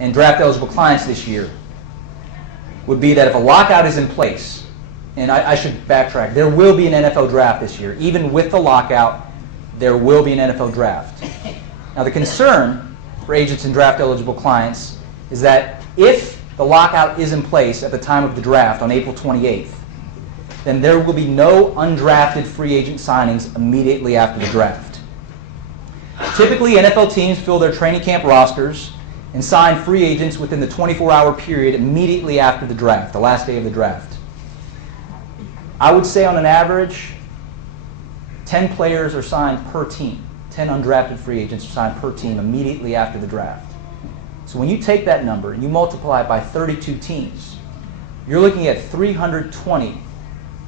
and draft eligible clients this year would be that if a lockout is in place, and I should backtrack, there will be an NFL draft this year. Even with the lockout, there will be an NFL draft. Now the concern for agents and draft eligible clients is that if the lockout is in place at the time of the draft on April 28th, then there will be no undrafted free agent signings immediately after the draft. Typically, NFL teams fill their training camp rosters and sign free agents within the 24-hour period immediately after the draft, the last day of the draft. I would say on an average, 10 players are signed per team. 10 undrafted free agents are signed per team immediately after the draft. So when you take that number and you multiply it by 32 teams, you're looking at 320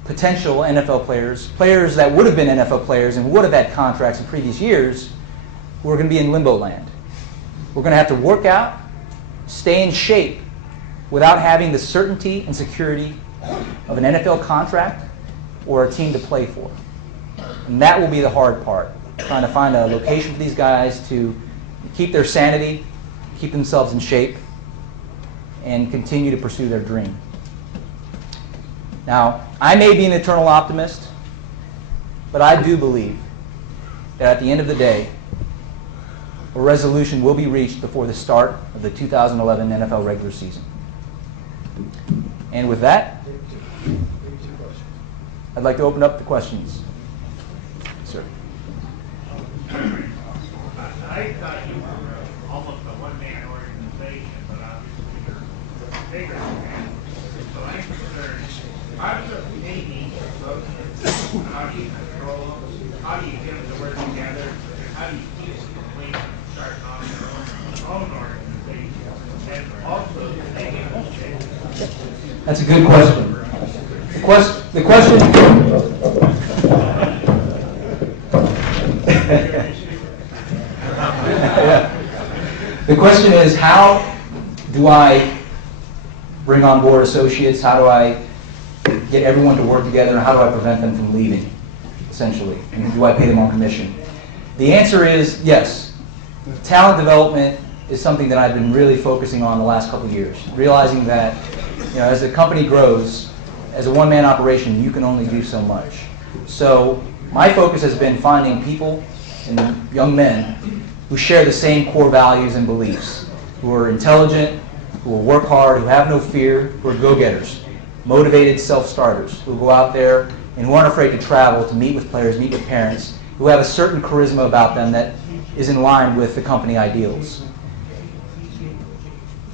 potential NFL players, players that would have been NFL players and would have had contracts in previous years, who are going to be in limbo land. We're going to have to work out, stay in shape, without having the certainty and security of an NFL contract or a team to play for. And that will be the hard part, trying to find a location for these guys to keep their sanity, keep themselves in shape, and continue to pursue their dream. Now, I may be an eternal optimist, but I do believe that at the end of the day, a resolution will be reached before the start of the 2011 NFL regular season. And with that, I'd like to open up the questions. Sir. I thought you were almost a one-man organization, but obviously you're bigger than that. So I'm concerned, how does a meeting associate, how do you control them? How do you get them to work together? How do you keep them from waiting and starting on their own organization? And also, do they get a shape? That's a good question. The question The question is, how do I bring on board associates? How do I get everyone to work together? How do I prevent them from leaving, essentially? And do I pay them on commission? The answer is yes. Talent development is something that I've been really focusing on the last couple of years, realizing that as the company grows, as a one-man operation, you can only do so much. So my focus has been finding people and young men who share the same core values and beliefs, who are intelligent, who will work hard, who have no fear, who are go-getters, motivated self-starters, who go out there and who aren't afraid to travel, to meet with players, meet with parents, who have a certain charisma about them that is in line with the company ideals.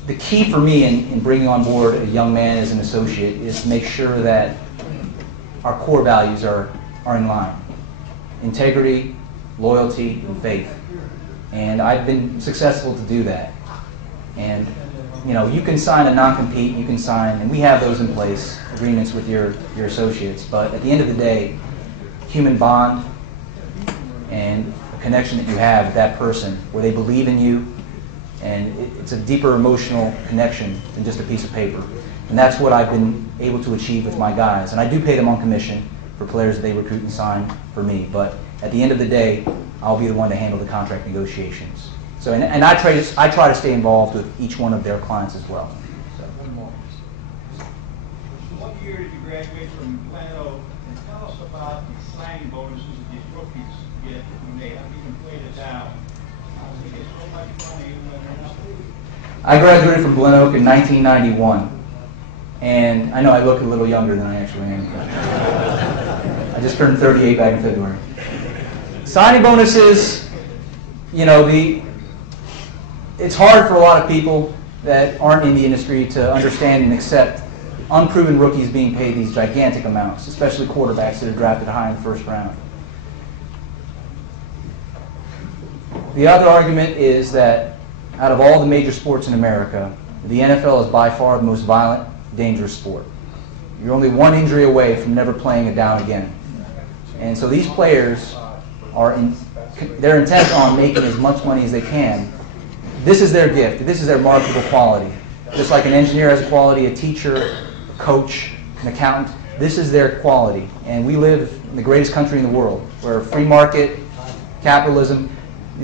The key for me in bringing on board a young man as an associate is to make sure that our core values are in line. Integrity, loyalty, and faith. And I've been successful to do that. And you can sign a non-compete, you can sign, and we have those in place, agreements with your associates, but at the end of the day, human bond and a connection that you have with that person, where they believe in you, and it's a deeper emotional connection than just a piece of paper. And that's what I've been able to achieve with my guys. And I do pay them on commission for players that they recruit and sign for me, but at the end of the day, I'll be the one to handle the contract negotiations. So, and I try to stay involved with each one of their clients as well. So. One more. What year did you graduate from Plano? And tell us about the signing bonuses that these rookies get when they have even played it down. They get so much money when they're not leaving. I graduated from Glen Oak in 1991. And I know I look a little younger than I actually am. I just turned 38 back in February. Signing bonuses, it's hard for a lot of people that aren't in the industry to understand and accept unproven rookies being paid these gigantic amounts, especially quarterbacks that are drafted high in the first round. The other argument is that out of all the major sports in America, the NFL is by far the most violent, dangerous sport. You're only one injury away from never playing it down again. And so these players they're intent on making as much money as they can. This is their gift. This is their marketable quality. Just like an engineer has a quality, a teacher, a coach, an accountant, this is their quality. And we live in the greatest country in the world, where free market, capitalism,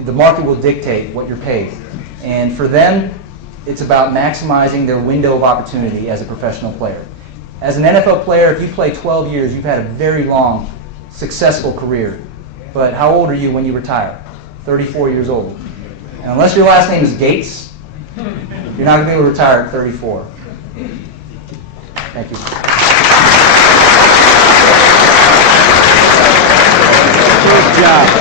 the market will dictate what you're paid. And for them It's about maximizing their window of opportunity as a professional player. As an NFL player, if you play 12 years, you've had a very long, successful career. But how old are you when you retire? 34 years old. And unless your last name is Gates, you're not going to be able to retire at 34. Thank you. Good job.